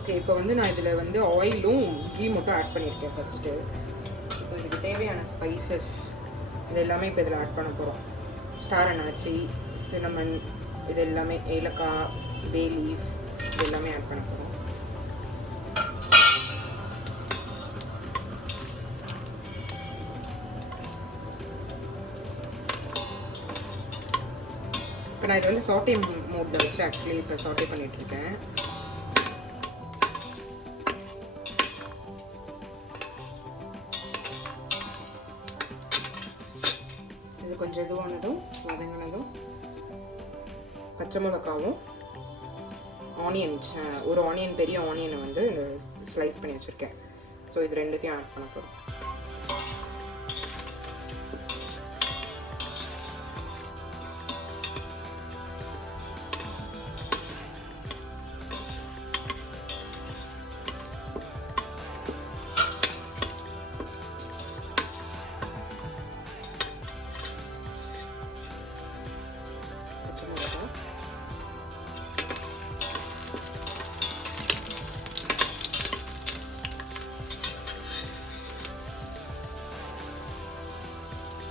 Okay, இப்போ வந்து நான் இதில் வந்து ஆயிலும் கீ மட்டும் ஆட் பண்ணியிருக்கேன் ஃபஸ்ட்டு. இப்போ இதுக்கு தேவையான ஸ்பைசஸ் இது எல்லாமே இப்போ இதில் ஆட் பண்ண போகிறோம். ஸ்டார் அனாச்சி, சினமன், இது எல்லாமே, ஏலக்காய், பே லீஃப், இது எல்லாமே ஆட் பண்ண போகிறோம். இப்போ நான் இதை வந்து சாட்டே மோடில் வச்சு ஆக்சுவலி இப்போ சாட்டே பண்ணிகிட்ருக்கேன். இது கொஞ்சம் இதுவானதும் வதங்கினதும் பச்சை மிளகாவும் ஆனியன், ஒரு ஆனியன், பெரிய ஆனியனை வந்து ஸ்லைஸ் பண்ணி வச்சுருக்கேன். ஸோ இது ரெண்டுத்தையும் ஆட் பண்ண போகிறோம்.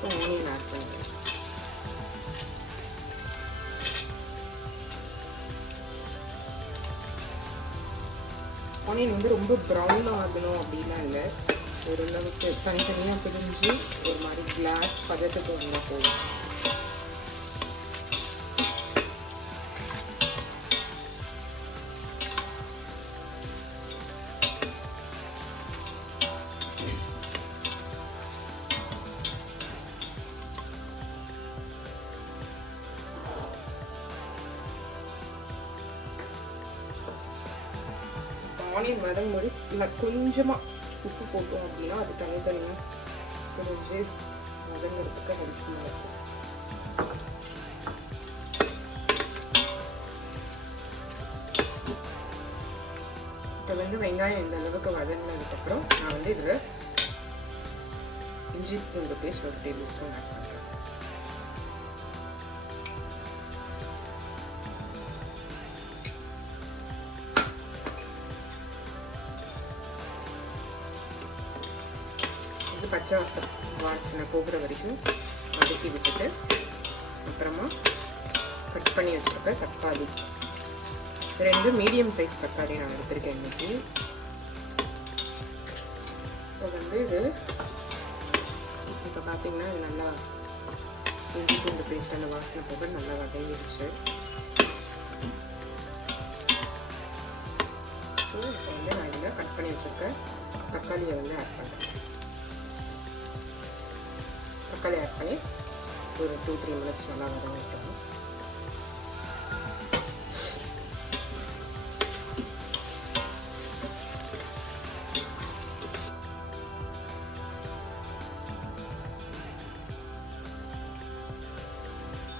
ஆனியன் ஆட் பண்ணுங்க. ஆனியன் வந்து ரொம்ப ப்ரௌன் ஆகணும் அப்படின்னா இல்லை, ஓரளவுக்கு தனித்தனியாக பிரிஞ்சு ஒரு மாதிரி கிளாஸ் பதத்துக்கு வந்தால் போதும். ஆனியன் வதங்கும்போது கொஞ்சமாக உப்பு போட்டோம் அப்படின்னா அது தனித்தனியாக பிரிஞ்சு வதங்கிறதுக்கு ஹெல்ப்ஃபுல்லாக இருக்கும். இப்போ வந்து வெங்காயம் இந்த அளவுக்கு வதங்கினதுக்கப்புறம் நான் வந்து இதில் இஞ்சி பூண்டு பேஸ்ட் ஒரு டேபிள் ஸ்பூன் ஆட் பண்ணுறேன். பச்சை வாசனை போகிற வரைக்கும் வதக்கி விட்டுட்டு அப்புறமா கட் பண்ணி வச்சுருக்க தக்காளி, 2 மீடியம் சைஸ் தக்காளி நான் எடுத்திருக்கேன் இன்னைக்கு. இப்போ வந்து இது இப்போ பார்த்தீங்கன்னா இது நல்லா இஞ்சி பூண்டு பேஸ்ட் அந்த வாசனை போக நல்லா வதங்கிடுச்சு. ஸோ இப்போ வந்து நான் இதில் கட் பண்ணி வச்சுருக்க தக்காளியை வந்து ஆட் பண்ணுறேன். தக்காளி ஆட் பண்ணி ஒரு 2-3 மினிட்ஸ் நல்லா வதங்கிட்டோம்.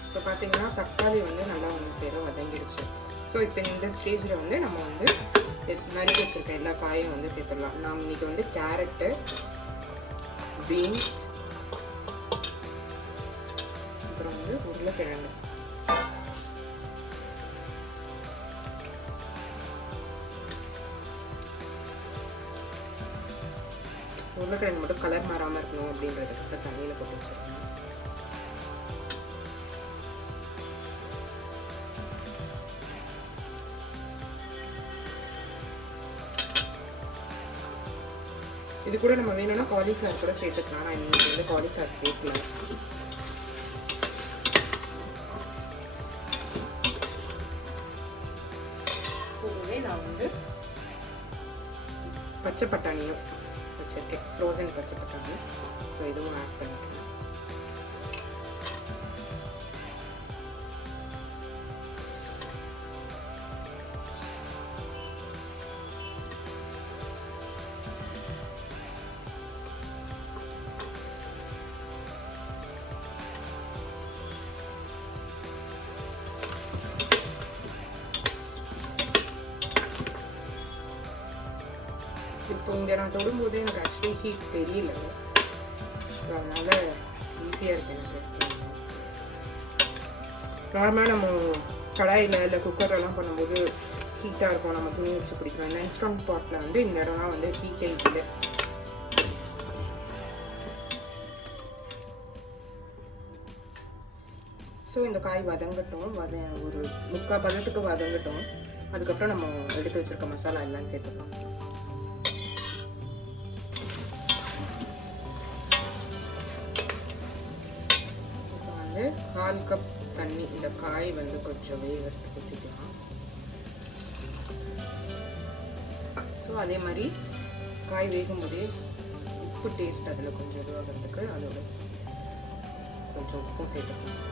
இப்போ பார்த்தீங்கன்னா தக்காளி வந்து நல்லா ஒன்று சேர வதங்கிடுச்சு. ஸோ இப்போ இந்த ஸ்டேஜில் வந்து நம்ம வந்து நறுக்கி வச்சுருக்க எல்லா காயும் வந்து சேர்த்துடலாம். நான் இன்னைக்கு வந்து கேரட்டு, பீன்ஸ், அப்புறம் வந்து உருளைக்கிழங்கு, உருளைக்கிழங்கு மட்டும் கலர் மாறாமல் இருக்கணும் அப்படின்றதுக்காக தண்ணியில் போட்டு வச்சுருக்கேன். இது கூட நம்ம வேணும்னா காலிஃப்ளவர் கூட சேர்த்துக்கலாம். நான் இன்னைக்கு வந்து காலிஃப்ளவர் சேர்க்கலாம். கூடவே நான் வந்து பச்சை பட்டாணியும் வச்சுருக்கேன், ஃப்ரோசன் பச்சை பட்டாணி. ஸோ இதுவும் ஆட் பண்ணிக்கிறேன். இப்போ இங்கே நான் தொடும்போது எனக்கு ஆக்சுவலி ஹீட் தெரியல, அதனால் ஈஸியாக இருக்குது எனக்கு. நார்மலாக நம்ம கடாயில் இல்லை குக்கர்லாம் பண்ணும்போது ஹீட்டாக இருக்கும், நம்ம துணி வச்சு பிடிக்கலாம். இந்த இன்ஸ்டன்ட் பாட்டில் வந்து இந்த இடம்லாம் வந்து ஹீட்டே இருக்குது. ஸோ இந்த காய் வதங்கட்டும், ஒரு 3/4 பதத்துக்கு வதங்கட்டும். அதுக்கப்புறம் நம்ம எடுத்து வச்சுருக்க மசாலா எல்லாம் சேர்த்துக்கலாம். இப்போ வந்து 1/4 கப் தண்ணி, இந்த காய் வந்து கொஞ்சம் வேகிறதுக்கு ஊற்றிக்கலாம். ஸோ அதே மாதிரி காய் வேகும்போதே உப்பு டேஸ்ட் அதில் கொஞ்சம் இதுவாகிறதுக்கு அதோட கொஞ்சம் உப்பும் சேர்த்துக்கலாம்.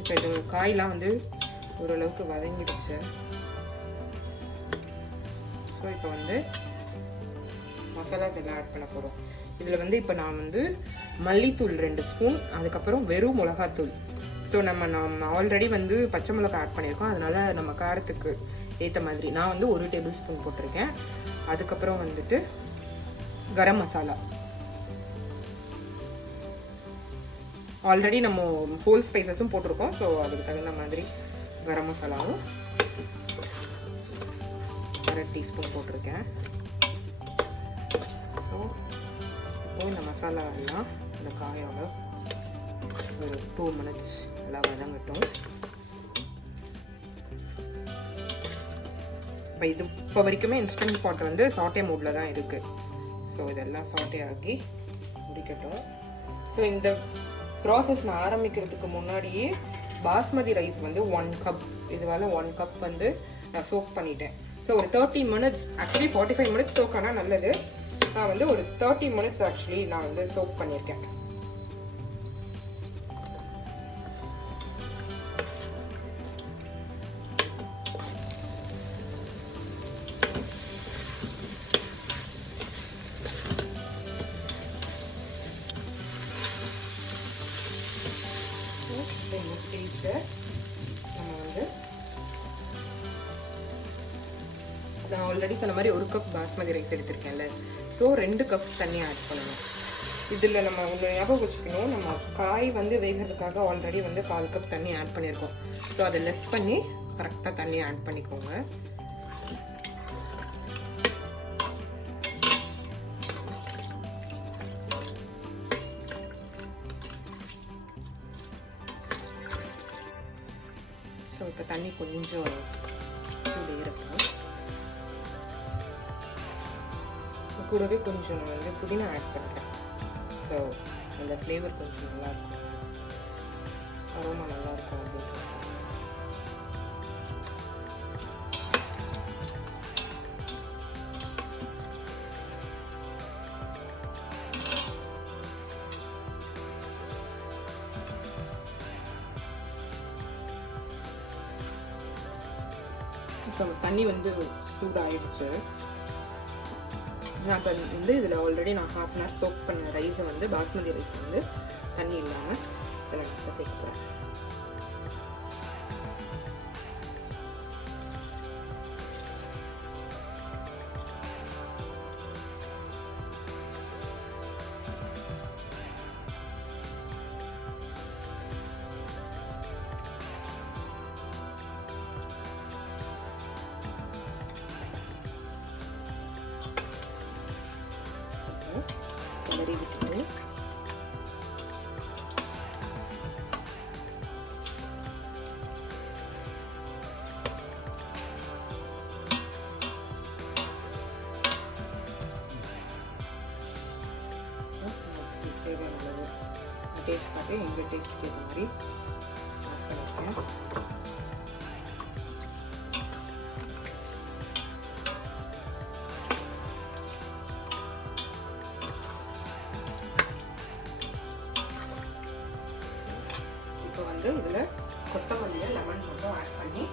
இப்போ இது காயெலாம் வந்து ஓரளவுக்கு வதங்கிடுச்சு. ஸோ இப்போ வந்து மசாலாஸ் எல்லாம் ஆட் பண்ண போகிறோம். இதில் வந்து இப்போ நான் வந்து மல்லித்தூள் 2 ஸ்பூன், அதுக்கப்புறம் வெறும் மிளகாத்தூள். ஸோ நம்ம ஆல்ரெடி வந்து பச்சை மிளகாய் ஆட் பண்ணியிருக்கோம், அதனால் நம்ம காரத்துக்கு ஏற்ற மாதிரி நான் வந்து 1 டேபிள் ஸ்பூன் போட்டிருக்கேன். அதுக்கப்புறம் வந்துட்டு கரம் மசாலா, ஆல்ரெடி நம்ம ஹோல் ஸ்பைசஸும் போட்டிருக்கோம். ஸோ அதுக்கு தகுந்த மாதிரி கரம் மசாலாவும் 1/2 டீஸ்பூன் போட்டிருக்கேன். ஸோ இப்போ இந்த மசாலா எல்லாம் இந்த காயோட ஒரு 2 மினிட்ஸ் நல்லா வதங்கட்டும். இப்போ வரைக்குமே இன்ஸ்டன்ட் பாட் வந்து சாட்டே மோடில் தான் இருக்குது. ஸோ இதெல்லாம் சாட்டே ஆக்கி முடிக்கட்டும். ஸோ இந்த ப்ராசஸ் நான் ஆரம்பிக்கிறதுக்கு முன்னாடியே பாஸ்மதி ரைஸ் வந்து 1 கப், இதுவால் 1 கப் வந்து நான் சோக் பண்ணிட்டேன். ஸோ ஒரு 30 மினிட்ஸ், ஆக்சுவலி 45 மினிட்ஸ் சோக் ஆனால் நல்லது. நான் வந்து ஒரு 30 மினிட்ஸ் ஆக்சுவலி நான் வந்து சோக் பண்ணியிருக்கேன். இந்த ஸ்டேஜில் நம்ம வந்து நான் ஆல்ரெடி சொன்ன மாதிரி 1 கப் பாஸ்மதி ரைஸ் எடுத்திருக்கேன்ல, ஸோ 2 கப் தண்ணி ஆட் பண்ணணும். இதில் நம்ம ஒன்று ஞாபகம் வச்சுக்கணும், நம்ம காய் வந்து வேகிறதுக்காக ஆல்ரெடி வந்து 1/4 கப் தண்ணி ஆட் பண்ணியிருக்கோம். ஸோ அதை லெஸ் பண்ணி கரெக்டாக தண்ணி ஆட் பண்ணிக்கோங்க. ஸோ இப்போ தண்ணி கொஞ்சம் சூடு இருக்கும். கூடவே கொஞ்சம் நான் வந்து புதினா ஆட் பண்ணுறேன். ஸோ அந்த ஃப்ளேவர் கொஞ்சம் நல்லாயிருக்கும், அரோமா நல்லாயிருக்கும் அப்படின்னு. இப்போ தண்ணி வந்து சூடாகிடுச்சு. நான் இப்போ வந்து இதில் ஆல்ரெடி நான் 1/2 hour சோக் பண்ண ரைஸை வந்து பாஸ்மதி ரைஸ் வந்து தண்ணி இல்லாமல் இதில் நான் சேர்க்குறேன். கிளறி விட்டுட்டு தேவையான அளவு டேஸ்ட் பார்த்து எங்கள் டேஸ்ட்டுக்கு ஏற்ற மாதிரி ஆட் பண்ணியிருக்கேன். வந்து இதில் கொத்தமல்லியை லெமன் மட்டும் ஆட் பண்ணி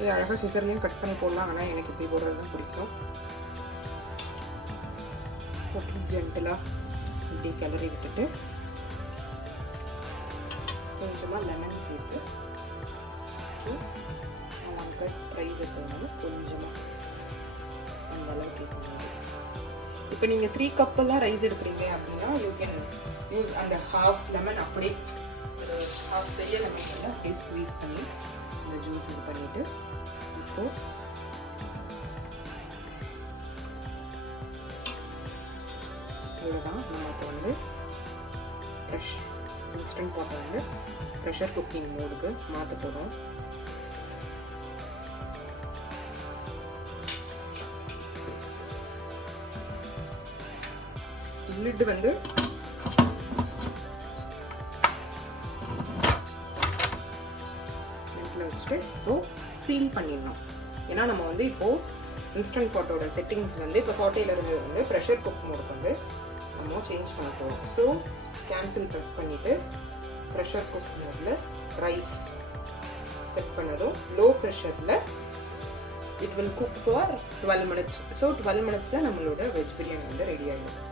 இது அழகாக சிசர்லேயும் கட் பண்ணி போடலாம், ஆனால் எனக்கு இப்படி போடுறது தான் பிடிக்கும். போட்டு ஜென்டலாக இப்படி கிளறி விட்டுட்டு கொஞ்சமாக லெமன் சேர்த்து நமக்கு ரைஸ் எடுத்ததுனால கொஞ்சமாக அந்த அளவுக்கு. இப்போ நீங்கள் 3 கப்பெல்லாம் ரைஸ் எடுக்கிறீங்க அப்படின்னா யூ கேன் யூஸ் அந்த ஹாஃப் லெமன், அப்படியே ஒரு ஹாஃப் பெரிய லெமன் வந்து அப்படியே ஸ்க்வீஸ் பண்ணி இந்த ஜூஸ் இது பண்ணிவிட்டு இப்போது இவ்வளோதான். நமக்கு வந்து ஃப்ரெஷ் இன்ஸ்டன்ட் பாட்டை வந்து ப்ரெஷர் குக்கிங் மோடுக்கு மாற்ற போகிறோம். லிட் வந்து வச்சுட்டு இப்போ சீல் பண்ணிடணும். ஏன்னா நம்ம வந்து இப்போது இன்ஸ்டன்ட் பாட்டோட செட்டிங்ஸ் வந்து இப்போ 40ல் இருந்து வந்து ப்ரெஷர் குக் மோடுக்கு வந்து நம்ம சேஞ்ச் பண்ண போகிறோம். ஸோ கேன்சல் ப்ரெஸ் பண்ணிவிட்டு ப்ரெஷர் குக் மோடில் ரைஸ் செட் பண்ணதும் லோ ப்ரெஷரில் it will cook for 12 minutes. So 12 minutesல நம்மளோட வெஜ் பிரியாணி வந்து ரெடி ஆகிடும்.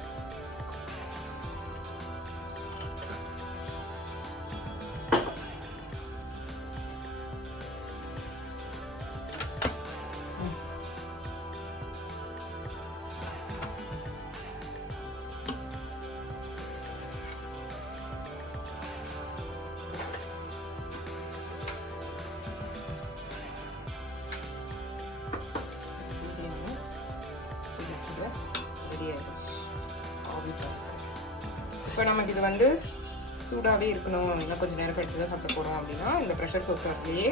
இப்போ நமக்கு இது வந்து சூடாகவே இருக்கணும், இன்னும் கொஞ்சம் நேரம் கழிச்சு தான் சாப்பிட போகிறோம் அப்படின்னா இந்த ப்ரெஷர் குக்கர்லேயே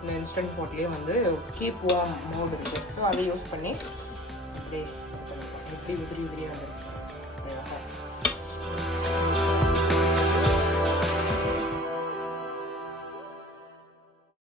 இந்த இன்ஸ்டன்ட் பாட்லேயே வந்து கீப் வார்ம் மோட் இருக்குது. ஸோ அதை யூஸ் பண்ணி இப்படி உதிரி உதிரியாக வந்துருக்கு.